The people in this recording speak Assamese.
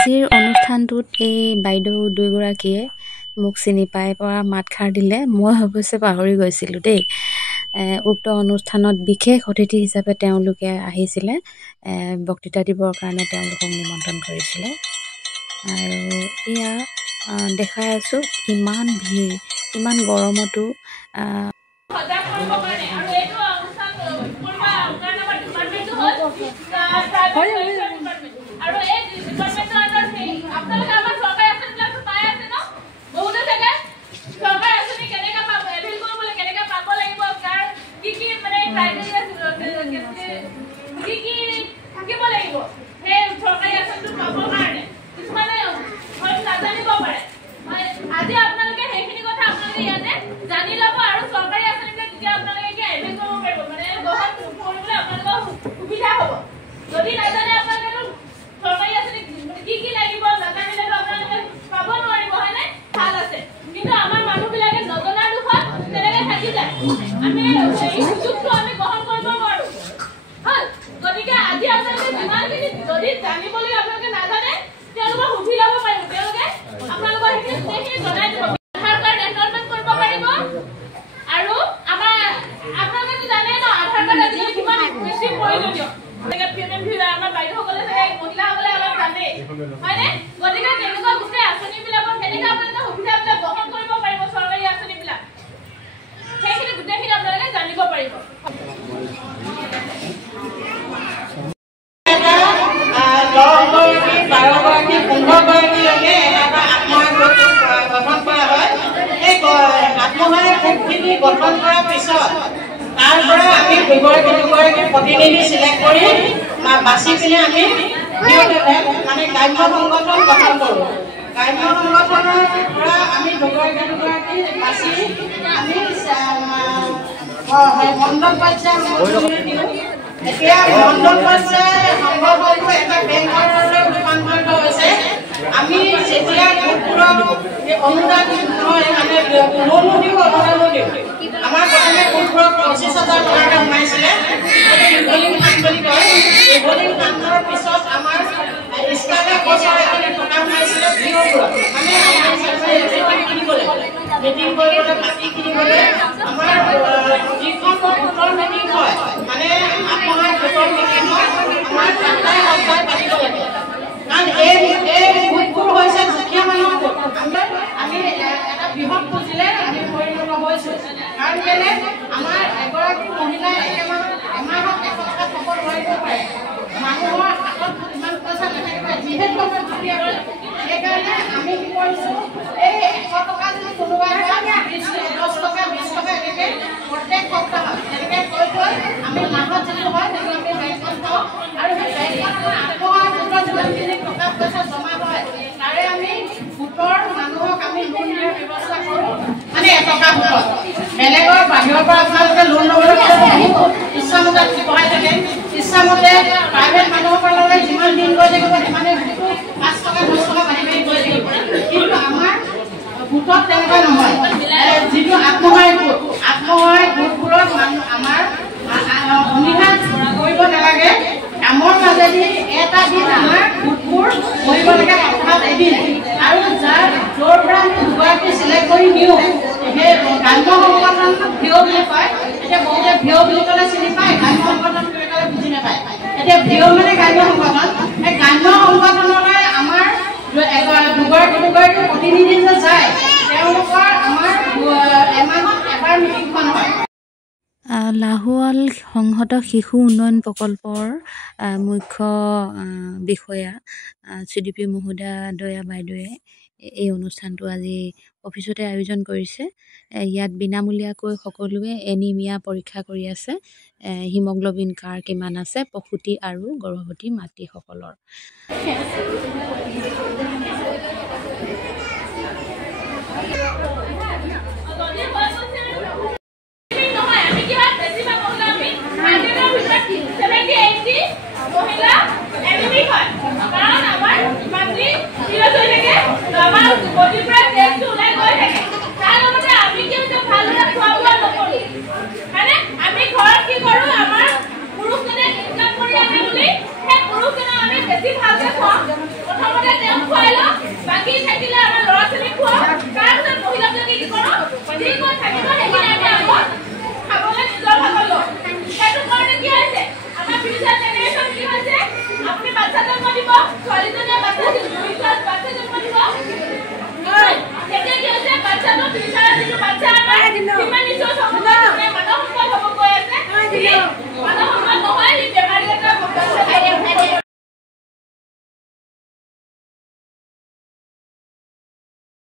আজিৰ অনুষ্ঠানটোত এই বাইদেউ দুগৰাকীয়ে মোক চিনি পাই পৰা মাতষাৰ দিলে। মই অৱশ্যে পাহৰি গৈছিলোঁ দেই। উক্ত অনুষ্ঠানত বিশেষ অতিথি হিচাপে তেওঁলোকে আহিছিলে। বক্তৃতা দিবৰ কাৰণে তেওঁলোকক নিমন্ত্ৰণ কৰিছিলে। আৰু এয়া দেখাই আছোঁ ইমান ভিৰ, ইমান গৰমতো গঠন কৰাৰ পিছত তাৰ পৰা আমি দুগৰাকী প্ৰতিনিধি সিলেক্ট কৰি বাছি পিনে আমি মানে গ্ৰাম্য সংগঠন গঠন কৰোঁ। গ্ৰাম্য সংগঠনৰ পৰা আমি দুগৰাকী বাছি আমি মণ্ডল পৰ্যায় দিওঁ। এতিয়া মণ্ডল পৰ্যায় সংগঠনটো এটা বেংকলৈ ৰূপান্তৰিত হৈছে। আমি যেতিয়া গোটবোৰক অনুদান হয় মানে লোনো দিওঁ, অনুদানো দিওঁ। আমাৰ প্ৰথমে গোটবোৰক 25,000 টকাকৈ সোমাইছিলে। ৰিভলিং ফাণ্ড বুলি কয়। ৰিভলিং ফাণ্ডৰ পিছত আমাৰ ষ্টাৰ্টআপ বছৰে টকা সোমাইছিলে ভিঅ'বোৰত। মানে মিটিং কৰিবলৈ পাতি কিনিবলৈ আমাৰ যিখন গোটৰ মিটিং হয়, মানে আত্মসহায়ক গোটৰ মিটিং হয়, আমাৰ সপ্তাহে পাতিব লাগে। কাৰণ এই গোটবোৰ হৈছে দুখীয়া মানুহৰ গোট। আমি এটা বৃহৎ পুঁজিলে আমি পৰিণত হৈছোঁ। কাৰণ কেলে আমাৰ এগৰাকী মহিলাই এমাহত 100 টকা থ'ব নোৱাৰিব পাৰে। মানুহৰ হাতত ইমান পইচা নাথাকিব, যিহেতু আমাৰ দুখীয়া গোট। সেইকাৰণে আমি কি কৰিছোঁ, এই 100 টকা যদি কোনোবাই 10 টকা 20 টকা এনেকৈ প্ৰত্যেক সপ্তাহত এনেকৈ কৈ আমি মাহত যিটো হয় সেইটো আমি বেংকত থওঁ। আৰু সেই বেংকত আমাৰ আত্মসহায়ক গোটৰ যিমানখিনি টকা পইচা জমা হয় তাৰে আমি গোটৰ মানুহক আমি লোন দিয়াৰ ব্যৱস্থা কৰোঁ। মানে এটকা গোটত বেলেগৰ বাহিৰৰ পৰা আপোনালোকে লোন ল'বলৈ ইচ্ছামতে বঢ়াই থাকে। ইচ্ছামতে প্ৰাইভেট মানুহৰ পৰা ল'লে যিমান দিন গৈ থাকিব সিমানে গোটটো 5 টকা 10 টকা বাঢ়ি বাঢ়ি গৈ থাকিব। কিন্তু আমাৰ গোটত তেনেকুৱা নহয়। যিটো আত্মসহায়ক গোটবোৰত আমাৰ অনীহা কৰিব নালাগে। কামৰ মাজেদি এটা দিন আমাৰ গোটবোৰ কৰিব লাগে, সপ্তাহত এদিন। আৰু য'ৰ পৰা আমি দুগৰাকী চিলেক্ট কৰি নিওঁ সেই গ্ৰাম্য সংগঠন ভিঅ' বুলি কয়। এতিয়া বহুতে ভিঅ' বুলি ক'লে চিনি পায়, গ্ৰাম্য সংগঠন বুলি ক'লে বুজি নাপায়। এতিয়া ভিঅ' মানে গ্ৰাম্য সংগঠন। সেই গ্ৰাম্য সংগঠনলৈ আমাৰ দুগৰাকী প্ৰতিনিধি যে যায়, তেওঁলোকৰ আমাৰ এমাহত এবাৰ মিটিংখন হয়। লাহোৱাল সংহত শিশু উন্নয়ন প্ৰকল্পৰ মুখ্য বিষয়া CDP মহোদয়া বাইদেৱে এই অনুষ্ঠানটো আজি অফিচতে আয়োজন কৰিছে। ইয়াত বিনামূলীয়াকৈ সকলোৱে এনিমিয়া পৰীক্ষা কৰি আছে। হিমগ্ল'বিন কাৰ কিমান আছে প্ৰসূতি আৰু গৰ্ভৱতী মাতৃসকলৰ। বেছি ভালকে